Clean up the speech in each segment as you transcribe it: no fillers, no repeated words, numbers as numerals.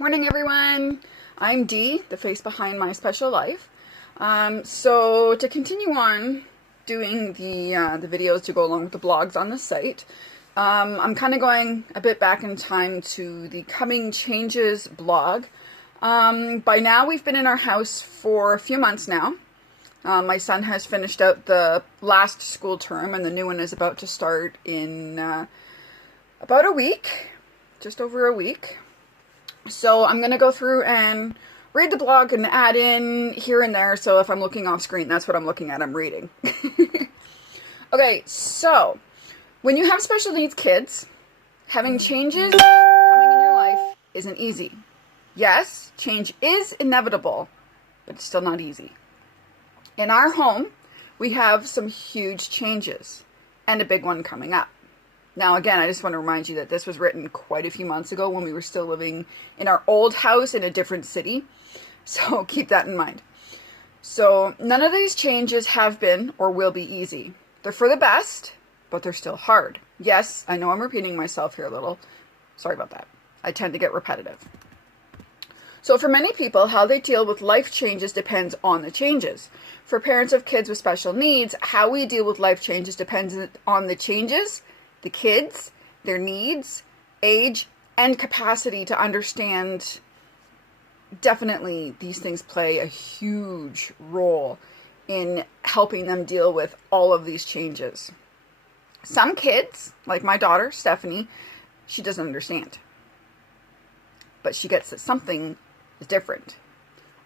Morning, everyone. I'm Dee, the face behind My Special Life. So to continue on doing the videos to go along with the blogs on the site, I'm kind of going a bit back in time to the Coming Changes blog. By now, we've been in our house for a few months now. My son has finished out the last school term, and the new one is about to start in about a week, just over a week. So I'm going to go through and read the blog and add in here and there. So if I'm looking off screen, that's what I'm looking at. I'm reading. Okay, so when you have special needs kids, having changes coming in your life isn't easy. Yes, change is inevitable, but it's still not easy. In our home, we have some huge changes and a big one coming up. Now, again, I just want to remind you that this was written quite a few months ago when we were still living in our old house in a different city. So keep that in mind. So none of these changes have been or will be easy. They're for the best, but they're still hard. Yes, I know I'm repeating myself here a little. Sorry about that. I tend to get repetitive. So for many people, how they deal with life changes depends on the changes. For parents of kids with special needs, how we deal with life changes depends on the changes, the kids, their needs, age, and capacity to understand. Definitely, these things play a huge role in helping them deal with all of these changes. Some kids, like my daughter, Stephanie, she doesn't understand. But she gets that something is different.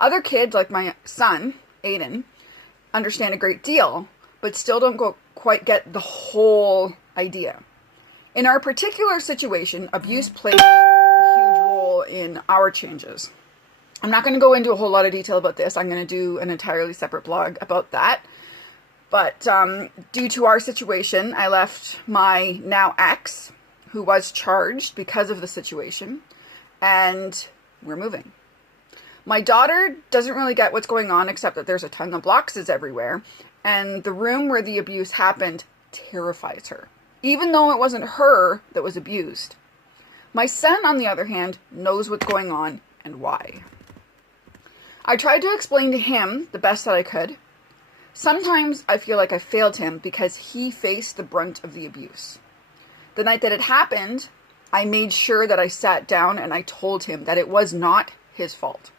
Other kids, like my son, Aiden, understand a great deal, but still don't quite get the whole idea. In our particular situation, abuse plays a huge role in our changes. I'm not going to go into a whole lot of detail about this. I'm going to do an entirely separate blog about that. But due to our situation, I left my now ex, who was charged because of the situation, and we're moving. My daughter doesn't really get what's going on except that there's a ton of boxes everywhere, and the room where the abuse happened terrifies her, even though it wasn't her that was abused. My son, on the other hand, knows what's going on and why. I tried to explain to him the best that I could. Sometimes I feel like I failed him because he faced the brunt of the abuse. The night that it happened, I made sure that I sat down and I told him that it was not his fault.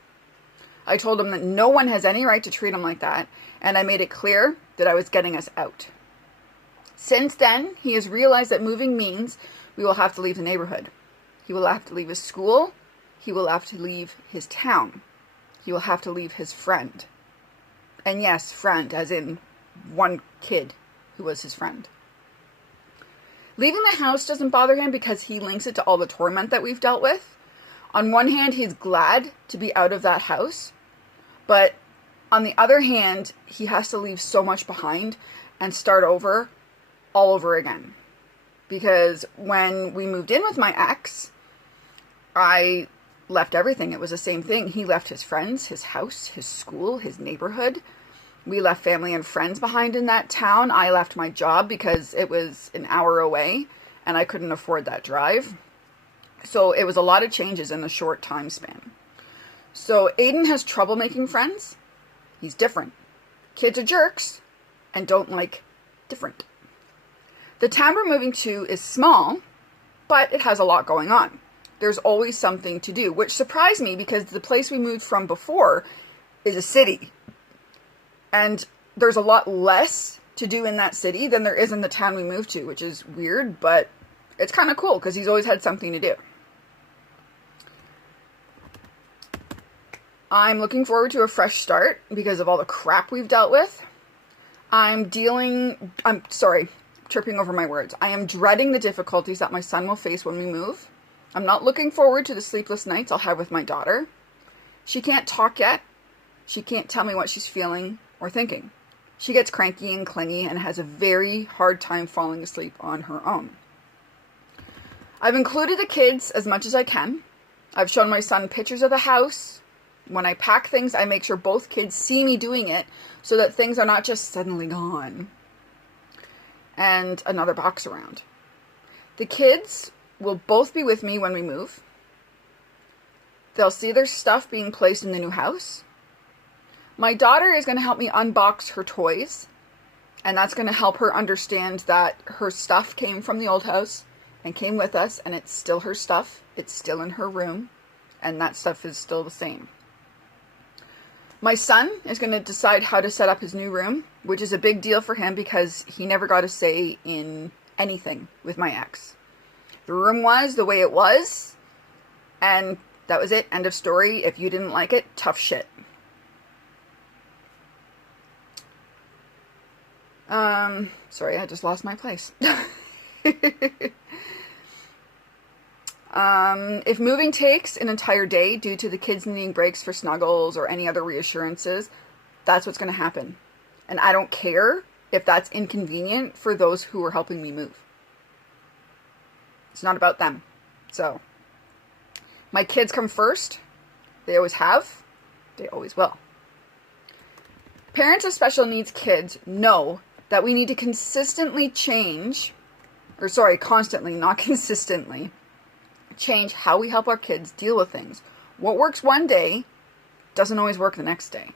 I told him that no one has any right to treat him like that, and I made it clear that I was getting us out. Since then, he has realized that moving means we will have to leave the neighborhood. He will have to leave his school. He will have to leave his town. He will have to leave his friend. And yes, friend, as in one kid who was his friend. Leaving the house doesn't bother him because he links it to all the torment that we've dealt with. On one hand, he's glad to be out of that house. But on the other hand, he has to leave so much behind and start over all over again. Because when we moved in with my ex, I left everything. It was the same thing. He left his friends, his house, his school, his neighborhood. We left family and friends behind in that town. I left my job because it was an hour away and I couldn't afford that drive. So it was a lot of changes in a short time span. So Aiden has trouble making friends. He's different. Kids are jerks and don't like different. The town we're moving to is small, but it has a lot going on. There's always something to do, which surprised me because the place we moved from before is a city. And there's a lot less to do in that city than there is in the town we moved to, which is weird, but it's kind of cool because he's always had something to do. I'm looking forward to a fresh start because of all the crap we've dealt with. I'm tripping over my words. I am dreading the difficulties that my son will face when we move. I'm not looking forward to the sleepless nights I'll have with my daughter. She can't talk yet. She can't tell me what she's feeling or thinking. She gets cranky and clingy and has a very hard time falling asleep on her own. I've included the kids as much as I can. I've shown my son pictures of the house. When I pack things, I make sure both kids see me doing it so that things are not just suddenly gone. And another box around. The kids will both be with me when we move. They'll see their stuff being placed in the new house. My daughter is going to help me unbox her toys. And that's going to help her understand that her stuff came from the old house and came with us, and it's still her stuff. It's still in her room, and that stuff is still the same. My son is going to decide how to set up his new room, which is a big deal for him because he never got a say in anything with my ex. The room was the way it was, and that was it. End of story. If you didn't like it, tough shit. Sorry, I just lost my place. If moving takes an entire day due to the kids needing breaks for snuggles or any other reassurances, that's what's going to happen. And I don't care if that's inconvenient for those who are helping me move. It's not about them. So, my kids come first. They always have. They always will. Parents of special needs kids know that we need to constantly, not consistently, change how we help our kids deal with things. What works one day doesn't always work the next day.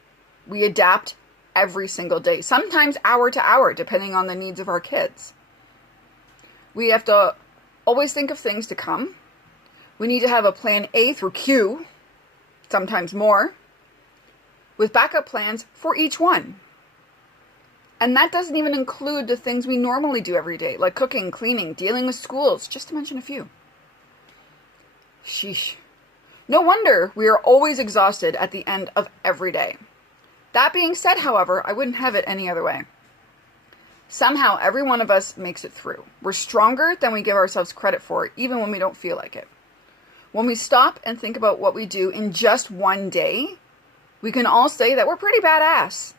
We adapt every single day, sometimes hour to hour, depending on the needs of our kids. We have to always think of things to come. We need to have a plan A through Q, sometimes more, with backup plans for each one. And that doesn't even include the things we normally do every day, like cooking, cleaning, dealing with schools, just to mention a few. Sheesh. No wonder we are always exhausted at the end of every day. That being said, however, I wouldn't have it any other way. Somehow, every one of us makes it through. We're stronger than we give ourselves credit for, even when we don't feel like it. When we stop and think about what we do in just one day, we can all say that we're pretty badass.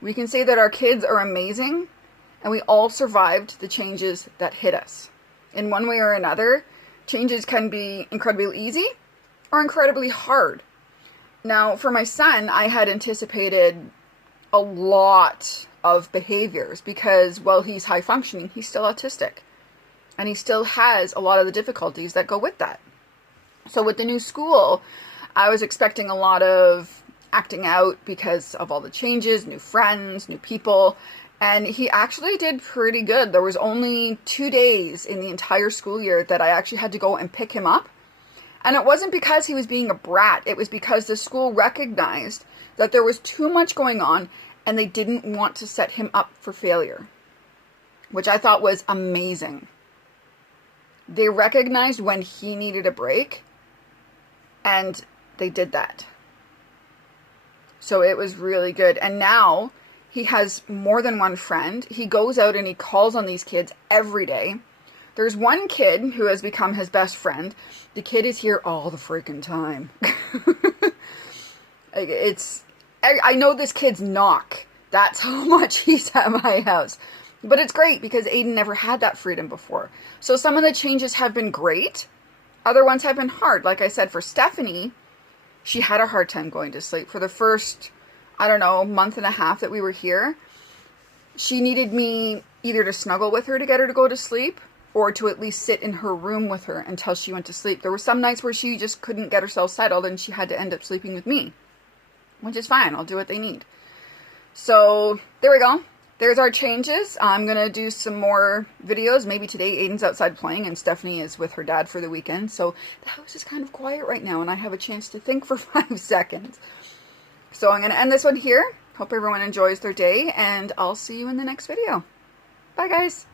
We can say that our kids are amazing, and we all survived the changes that hit us. In one way or another, changes can be incredibly easy or incredibly hard. Now, for my son, I had anticipated a lot of behaviors because, while he's high functioning, he's still autistic. And he still has a lot of the difficulties that go with that. So with the new school, I was expecting a lot of acting out because of all the changes, new friends, new people, and he actually did pretty good. There was only 2 days in the entire school year that I actually had to go and pick him up. And it wasn't because he was being a brat. It was because the school recognized that there was too much going on and they didn't want to set him up for failure, which I thought was amazing. They recognized when he needed a break, and they did that. So it was really good. And now he has more than one friend. He goes out and he calls on these kids every day. There's one kid who has become his best friend. The kid is here all the freaking time. I know this kid's knock. That's how much he's at my house. But it's great because Aiden never had that freedom before. So some of the changes have been great. Other ones have been hard. Like I said, for Stephanie, she had a hard time going to sleep. For the first, month and a half that we were here, she needed me either to snuggle with her to get her to go to sleep or to at least sit in her room with her until she went to sleep. There were some nights where she just couldn't get herself settled and she had to end up sleeping with me, which is fine. I'll do what they need. So there we go. There's our changes. I'm going to do some more videos. Maybe today Aiden's outside playing and Stephanie is with her dad for the weekend. So the house is kind of quiet right now and I have a chance to think for 5 seconds. So I'm going to end this one here. Hope everyone enjoys their day and I'll see you in the next video. Bye guys.